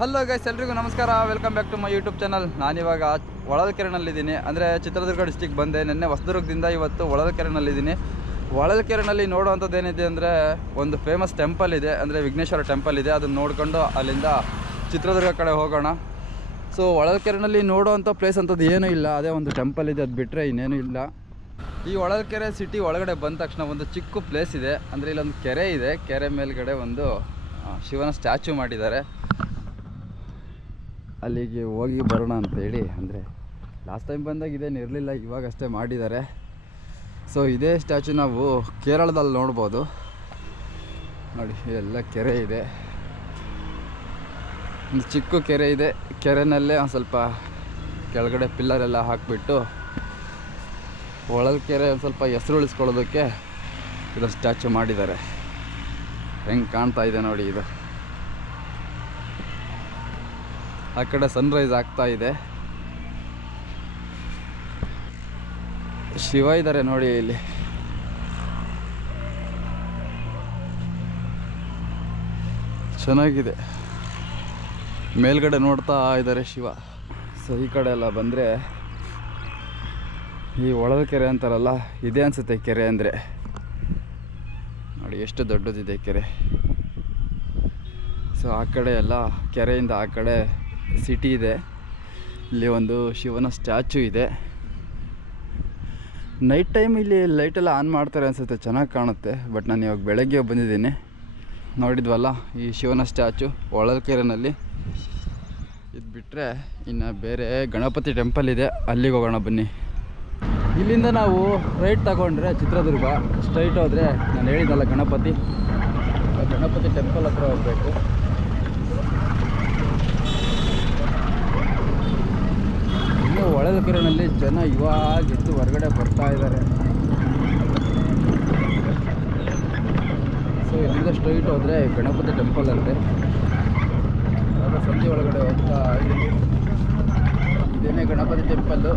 Hello guys, ಎಲ್ರಿಗೂ ನಮಸ್ಕಾರ. Welcome back to my YouTube channel. ನಾನಿವಾಗ ಹೊಳಲ್ಕೆರೆನಲ್ಲಿದ್ದೀನಿ. ಅಂದರೆ ಚಿತ್ರದುರ್ಗ ಡಿಸ್ಟಿಕ್ ಬಂದೆ. ನಿನ್ನೆ ಹೊಸದುರ್ಗದಿಂದ ಇವತ್ತು ಹೊಳಲ್ಕೆರೆನಲ್ಲಿದ್ದೀನಿ. ಹೊಳಲ್ಕೆರೆನಲ್ಲಿ ನೋಡುವಂಥದ್ದು ಏನಿದೆ ಅಂದರೆ ಒಂದು ಫೇಮಸ್ ಟೆಂಪಲ್ ಇದೆ, ಅಂದರೆ ವಿಘ್ನೇಶ್ವರ ಟೆಂಪಲ್ ಇದೆ. ಅದನ್ನು ನೋಡಿಕೊಂಡು ಅಲ್ಲಿಂದ ಚಿತ್ರದುರ್ಗ ಕಡೆ ಹೋಗೋಣ. ಸೊ ಹೊಳಲ್ಕೆರೆನಲ್ಲಿ ನೋಡುವಂಥ ಪ್ಲೇಸ್ ಅಂಥದ್ದು ಏನೂ ಇಲ್ಲ, ಅದೇ ಒಂದು ಟೆಂಪಲ್ ಇದೆ, ಅದು ಬಿಟ್ಟರೆ ಇನ್ನೇನು ಇಲ್ಲ. ಈ ಹೊಳಲ್ಕೆರೆ ಸಿಟಿ ಒಳಗಡೆ ಬಂದ ತಕ್ಷಣ ಒಂದು ಚಿಕ್ಕ ಪ್ಲೇಸ್ ಇದೆ. ಅಂದರೆ ಇಲ್ಲೊಂದು ಕೆರೆ ಇದೆ, ಕೆರೆ ಮೇಲ್ಗಡೆ ಒಂದು ಶಿವನ ಸ್ಟ್ಯಾಚು ಮಾಡಿದ್ದಾರೆ. ಅಲ್ಲಿಗೆ ಹೋಗಿ ಬರೋಣ ಅಂತೇಳಿ. ಅಂದರೆ ಲಾಸ್ಟ್ ಟೈಮ್ ಬಂದಾಗ ಇದೇನು ಇರಲಿಲ್ಲ, ಇವಾಗಷ್ಟೇ ಮಾಡಿದ್ದಾರೆ. ಸೊ ಇದೇ ಸ್ಟ್ಯಾಚು ನಾವು ಕೇರಳದಲ್ಲಿ ನೋಡ್ಬೋದು. ನೋಡಿ, ಎಲ್ಲ ಕೆರೆ ಇದೆ, ಒಂದು ಚಿಕ್ಕ ಕೆರೆ ಇದೆ. ಕೆರೆನಲ್ಲೇ ಒಂದು ಸ್ವಲ್ಪ ಕೆಳಗಡೆ ಪಿಲ್ಲರೆಲ್ಲ ಹಾಕಿಬಿಟ್ಟು ಹೊಳಲ್ಕೆರೆ ಒಂದು ಸ್ವಲ್ಪ ಹೆಸರು ಉಳಿಸ್ಕೊಳ್ಳೋದಕ್ಕೆ ಇದೊಂದು ಸ್ಟ್ಯಾಚು ಮಾಡಿದ್ದಾರೆ. ಹೆಂಗೆ ಕಾಣ್ತಾ ಇದೆ ನೋಡಿ ಇದು. ಆ ಕಡೆ ಸನ್ರೈಸ್ ಆಗ್ತಾ ಇದೆ. ಶಿವ ಇದ್ದಾರೆ ನೋಡಿ ಇಲ್ಲಿ. ಚೆನ್ನಾಗಿದೆ, ಮೇಲ್ಗಡೆ ನೋಡ್ತಾ ಇದ್ದಾರೆ ಶಿವ. ಸೊ ಈ ಕಡೆ ಎಲ್ಲ ಬಂದರೆ ಈ ಹೊಳಲ್ಕೆರೆ ಅಂತಾರಲ್ಲ, ಇದೇ ಅನಿಸುತ್ತೆ ಕೆರೆ ಅಂದರೆ. ನೋಡಿ ಎಷ್ಟು ದೊಡ್ಡದಿದೆ ಕೆರೆ. ಸೊ ಆ ಕಡೆ ಎಲ್ಲ ಕೆರೆಯಿಂದ ಆ ಕಡೆ ಸಿಟಿ ಇದೆ. ಇಲ್ಲಿ ಒಂದು ಶಿವನ ಸ್ಟ್ಯಾಚು ಇದೆ. ನೈಟ್ ಟೈಮ್ ಇಲ್ಲಿ ಲೈಟೆಲ್ಲ ಆನ್ ಮಾಡ್ತಾರೆ ಅನಿಸುತ್ತೆ, ಚೆನ್ನಾಗಿ ಕಾಣುತ್ತೆ. ಬಟ್ ನಾನು ಇವಾಗ ಬೆಳಗ್ಗೆ ಬಂದಿದ್ದೀನಿ. ನೋಡಿದ್ವಲ್ಲ ಈ ಶಿವನ ಸ್ಟ್ಯಾಚು ಹೊಳಲ್ಕೆರೆನಲ್ಲಿ. ಇದು ಬಿಟ್ಟರೆ ಇನ್ನು ಬೇರೆ ಗಣಪತಿ ಟೆಂಪಲ್ ಇದೆ, ಅಲ್ಲಿಗೆ ಹೋಗೋಣ ಬನ್ನಿ. ಇಲ್ಲಿಂದ ನಾವು ರೈಟ್ ತಗೊಂಡ್ರೆ ಚಿತ್ರದುರ್ಗ, ಸ್ಟ್ರೈಟ್ ಹೋದರೆ ನಾನು ಹೇಳಿದ್ದಲ್ಲ ಗಣಪತಿ ಟೆಂಪಲ್ ಹತ್ರ ಹೋಗಬೇಕು. ಇನ್ನೂ ಹೊಳಲ್ಕೆರೆನಲ್ಲಿ ಜನ ಇವಾಗ ಎದ್ದು ಹೊರಗಡೆ ಬರ್ತಾ ಇದ್ದಾರೆ. ಸೊ ಇಲ್ಲಿಂದ ಸ್ಟ್ರೈಟ್ ಹೋದರೆ ಗಣಪತಿ ಟೆಂಪಲ್ ಅಂತೆ. ಆಗ ಸಂಜೆ ಒಳಗಡೆ ಹೋಗ್ತಾ ಇದ್ದೀನಿ. ಇದೇನೇ ಗಣಪತಿ ಟೆಂಪಲ್ಲು.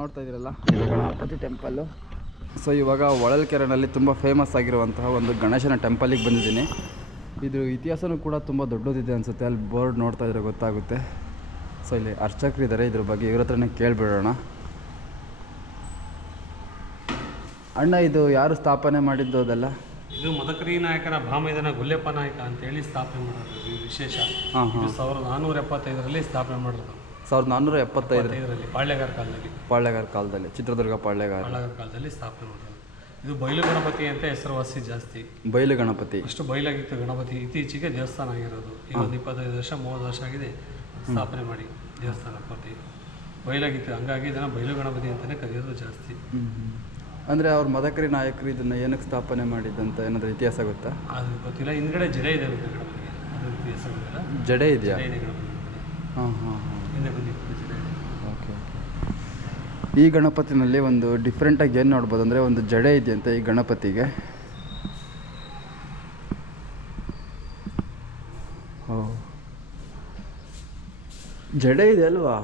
ನೋಡ್ತಾ ಇದ್ದೀರಲ್ಲ, ಇದು ಗಣಪತಿ ಟೆಂಪಲ್ಲು. ಸೊ ಇವಾಗ ಹೊಳಲ್ಕೆರೆನಲ್ಲಿ ತುಂಬ ಫೇಮಸ್ ಆಗಿರುವಂತಹ ಒಂದು ಗಣೇಶನ ಟೆಂಪಲಿಗೆ ಬಂದಿದ್ದೀನಿ. ಇದ್ರ ಇತಿಹಾಸನೂ ಕೂಡ ತುಂಬ ದೊಡ್ಡದಿದೆ ಅನಿಸುತ್ತೆ. ಅಲ್ಲಿ ಬೋರ್ಡ್ ನೋಡ್ತಾ ಇದ್ರೆ ಗೊತ್ತಾಗುತ್ತೆ. ಸೊ ಇಲ್ಲಿ ಅರ್ಚಕರಿದ್ದಾರೆ, ಇದ್ರ ಬಗ್ಗೆ ಇವ್ರ ಹತ್ರನೇ ಕೇಳಿಬಿಡೋಣ. ಅಣ್ಣ, ಇದು ಯಾರು ಸ್ಥಾಪನೆ ಮಾಡಿದ್ದು ಅದೆಲ್ಲ? ಇದು ಮದಕರಿ ನಾಯಕರ ಭಾಮೈದನ ಗೊಲ್ಲೆಪ್ಪ ನಾಯಕ ಅಂತೇಳಿ ಸ್ಥಾಪನೆ ಮಾಡೋದು. ಇದು ವಿಶೇಷ. ಇದು 1475ರಲ್ಲಿ ಸ್ಥಾಪನೆ ಮಾಡೋದು. 1475ರಲ್ಲಿ ಪಾಳ್ಯಗಾರ ಕಾಲದಲ್ಲಿ ಚಿತ್ರದುರ್ಗ ಪಾಳ್ಯಗಾರ ಕಾಲದಲ್ಲಿ ಸ್ಥಾಪನೆ ಮಾಡೋದು. ಇದು ಬಯಲು ಗಣಪತಿ ಅಂತ ಹೆಸರುವಾಸಿ ಜಾಸ್ತಿ. ಬಯಲು ಗಣಪತಿ ಅಷ್ಟು ಬಯಲಾಗಿತ್ತು ಗಣಪತಿ. ಇತ್ತೀಚೆಗೆ ದೇವಸ್ಥಾನ ಆಗಿರೋದು. ಈಗ ಒಂದು 25 ವರ್ಷ 30 ವರ್ಷ ಆಗಿದೆ ಸ್ಥಾಪನೆ ಮಾಡಿ ದೇವಸ್ಥಾನ ಪೂರ್ತಿ ಬಯಲಾಗಿತ್ತು. ಹಂಗಾಗಿ ಇದನ್ನು ಬಯಲು ಗಣಪತಿ ಅಂತಲೇ ಕರೆಯೋದು ಜಾಸ್ತಿ. ಅಂದರೆ ಅವ್ರ ಮದಕರಿ ನಾಯಕರು ಇದನ್ನು ಏನಕ್ಕೆ ಸ್ಥಾಪನೆ ಮಾಡಿದ್ದಂತ ಏನಾದರೂ ಇತಿಹಾಸ ಗೊತ್ತಾ? ಅದು ಗೊತ್ತಿಲ್ಲ. ಹಿಂದ್ಗಡೆ ಜಡೆ ಇದೆ ಗಣಪತಿಗೆ, ಅದು ಇತಿಹಾಸ ಗೊತ್ತಿಲ್ಲ. ಜಡೆ ಇದೆಯಾ? ಜಡೆ ಇದೆ ಗಣಪತಿ. ಹಾಂ ಹಾಂ ಹಾಂ. ಹಿಂದೆ ಬಂದಿತ್ತು ಜಡೆ. Okay okay. ಈ ಗಣಪತಿನಲ್ಲಿ ಒಂದು ಡಿಫ್ರೆಂಟಾಗಿ ಏನು ನೋಡ್ಬೋದು ಅಂದರೆ ಒಂದು ಜಡೆ ಇದೆಯಂತೆ ಈ ಗಣಪತಿಗೆ. ಓ, ಜಡೆ ಇದೆ ಅಲ್ವಾ?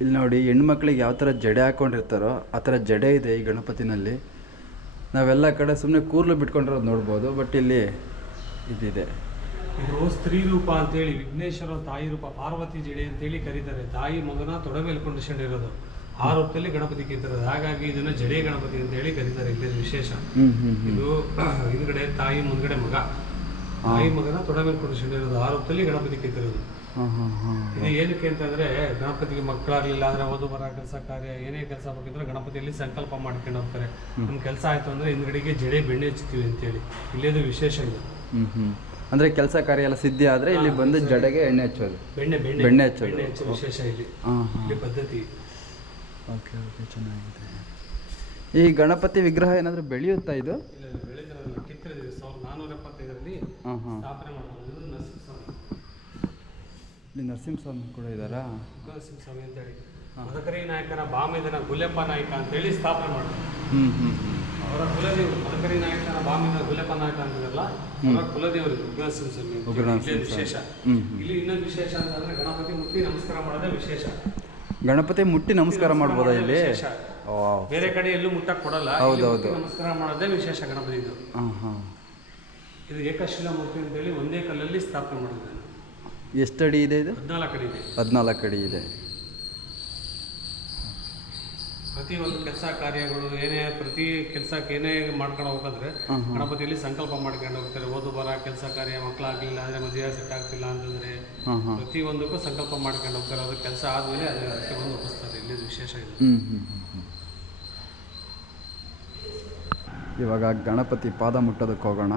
ಇಲ್ಲಿ ನೋಡಿ, ಹೆಣ್ಮಕ್ಳಿಗೆ ಯಾವ ಥರ ಜಡೆ ಹಾಕ್ಕೊಂಡಿರ್ತಾರೋ ಆ ಥರ ಜಡೆ ಇದೆ ಈ ಗಣಪತಿನಲ್ಲಿ. ನಾವೆಲ್ಲ ಕಡೆ ಸುಮ್ಮನೆ ಕೂರ್ಲು ಬಿಟ್ಕೊಂಡಿರೋದು ನೋಡ್ಬೋದು, ಬಟ್ ಇಲ್ಲಿ ಇದಿದೆ. ಇದು ಸ್ತ್ರೀ ರೂಪ ಅಂತೇಳಿ, ವಿಘ್ನೇಶ್ವರ ತಾಯಿ ರೂಪ, ಪಾರ್ವತಿ ಜಡೆ ಅಂತೇಳಿ ಕರೀತಾರೆ. ತಾಯಿ ಮಗನ ತೊಡೆ ಮೇಲೆ ಕೊಂಡಿರೋದು ಆ ರೂಪದಲ್ಲಿ ಗಣಪತಿ ಕೀರ್ತಿರೋದು. ಹಾಗಾಗಿ ಇದನ್ನ ಜಡೆ ಗಣಪತಿ ಅಂತ ಹೇಳಿ ಕರೀತಾರೆ. ಇಲ್ಲಿ ವಿಶೇಷ. ಇದು ಹಿಂದ್ಗಡೆ ತಾಯಿ, ಮುಂದ್ಗಡೆ ಮಗ. ತಾಯಿ ಮಗನ ತೊಡೆ ಮೇಲೆ ಕೊಂಡಿರೋದು ಆ ರೂಪದಲ್ಲಿ ಗಣಪತಿ ಕೀರ್ತಿರೋದು. ಇದು ಏನಕ್ಕೆ ಅಂತಂದ್ರೆ, ಗಣಪತಿಗೆ ಮಕ್ಕಳಾಗ್ಲಿಲ್ಲ ಅಂದ್ರೆ ಓದು ಬರ ಕೆಲಸ ಕಾರ್ಯ ಏನೇ ಕೆಲಸ ಬೇಕಿದ್ರೆ ಗಣಪತಿಯಲ್ಲಿ ಸಂಕಲ್ಪ ಮಾಡ್ಕೊಂಡು ಹೋಗ್ತಾರೆ. ನಮ್ ಕೆಲಸ ಆಯ್ತು ಅಂದ್ರೆ ಹಿಂದ್ಗಡೆಗೆ ಜಡೆ ಬೆಣ್ಣೆ ಹಚ್ತೀವಿ ಅಂತೇಳಿ. ಇಲ್ಲೇದು ವಿಶೇಷ ಇದು. ಅಂದರೆ ಕೆಲಸ ಕಾರ್ಯ ಎಲ್ಲ ಸಿದ್ಧಿ ಆದರೆ ಇಲ್ಲಿ ಬಂದು ಜಡೆಗೆ ಎಣ್ಣೆ ಹಚ್ಚೋದು, ಬೆಣ್ಣೆ ಹಚ್ಚೋದು ವಿಶೇಷ ಇಲ್ಲಿ. ಇಲ್ಲಿ ಪದ್ಧತಿ. ಓಕೆ ಓಕೆ, ಚೆನ್ನಾಗಿದೆ. ಈ ಗಣಪತಿ ವಿಗ್ರಹ ಏನಾದರೂ ಬೆಳೆಯುತ್ತಾ ಇದು? ಕಿತ್ತರಿದ್ದೀವಿ 1475ರಲ್ಲಿ ಸ್ಥಾಪನೆ ಮಾಡೋದು. ಇಲ್ಲಿ ನರಸಿಂಹಸ್ವಾಮಿ ಕೂಡ ಇದ್ದಾರಾ? ನರಸಿಂಹಸ್ವಾಮಿ ಅಂತೇಳಿ ಮದಕರಿ ನಾಯಕನ ಬಾಮಿದನ ಗುಲೆಪ್ಪ ನಾಯಕ ಅಂತೇಳಿ ಸ್ಥಾಪನೆ ಮಾಡಿದ್ರು. ಹ್ಞೂ ಹ್ಞೂ ಹ್ಞೂ ಅವರ ಕುಲದೇವರು ಮದಕರಿ ನಾಯಕನ ಬಾಮಿನ ಗುಲೆಪ್ಪ ನಾಯಕ ಅಂತಿರಲ್ಲ, ಅವರ ಕುಲದೇವರು ಉಗ್ರನರಸಿಂಹ ವಿಶೇಷ. ಇಲ್ಲಿ ಇನ್ನೊಂದು ವಿಶೇಷ ಅಂತಂದ್ರೆ ಗಣಪತಿ ಮುಟ್ಟಿ ನಮಸ್ಕಾರ ಮಾಡೋದೇ ವಿಶೇಷ. ಗಣಪತಿ ಮುಟ್ಟಿ ನಮಸ್ಕಾರ ಮಾಡ್ಬೋದಾ ಇಲ್ಲಿ? ವಿಶೇಷ. ಬೇರೆ ಕಡೆ ಎಲ್ಲೂ ಮುಟ್ಟಕ್ಕೆ ಕೊಡಲ್ಲ. ಹೌದೌದು. ನಮಸ್ಕಾರ ಮಾಡೋದೇ ವಿಶೇಷ ಗಣಪತಿದು. ಹಾಂ ಹಾಂ. ಇದು ಏಕಶಿಲಾ ಮೂರ್ತಿ ಅಂತೇಳಿ ಒಂದೇ ಕಲ್ಲಲ್ಲಿ ಸ್ಥಾಪನೆ ಮಾಡಿದ್ದಾನೆ. ಎಷ್ಟು ಅಡಿ ಇದೆ ಇದು? 14 ಅಡಿ ಇದೆ. 14 ಅಡಿ ಇದೆ. ಪ್ರತಿಯೊಂದು ಕೆಲಸ ಕಾರ್ಯಗಳು ಪ್ರತಿ ಕೆಲಸಕ್ಕೆ ಏನೇ ಮಾಡ್ಕೊಂಡು ಹೋಗ್ಬೇಕಂದ್ರೆ ಗಣಪತಿಯಲ್ಲಿ ಸಂಕಲ್ಪ ಮಾಡ್ಕೊಂಡು ಹೋಗ್ತಾರೆ. ಓದು ಬರ ಕೆಲಸ ಕಾರ್ಯ ಮಕ್ಕಳಾಗಲಿಲ್ಲ ಅಂದರೆ ಮದುವೆ ಸೆಟ್ ಆಗ್ತಿಲ್ಲ ಅಂತಂದರೆ ಪ್ರತಿಯೊಂದಕ್ಕೂ ಸಂಕಲ್ಪ ಮಾಡ್ಕೊಂಡು ಹೋಗ್ತಾರೆ. ಅದು ಕೆಲಸ ಆದಮೇಲೆ ಅದಕ್ಕೆ ಬಂದು ಒಪ್ಪಿಸ್ತಾರೆ. ಇಲ್ಲಿ ವಿಶೇಷ ಇದೆ. ಇವಾಗ ಗಣಪತಿ ಪಾದ ಮುಟ್ಟೋದಕ್ಕೆ ಹೋಗೋಣ.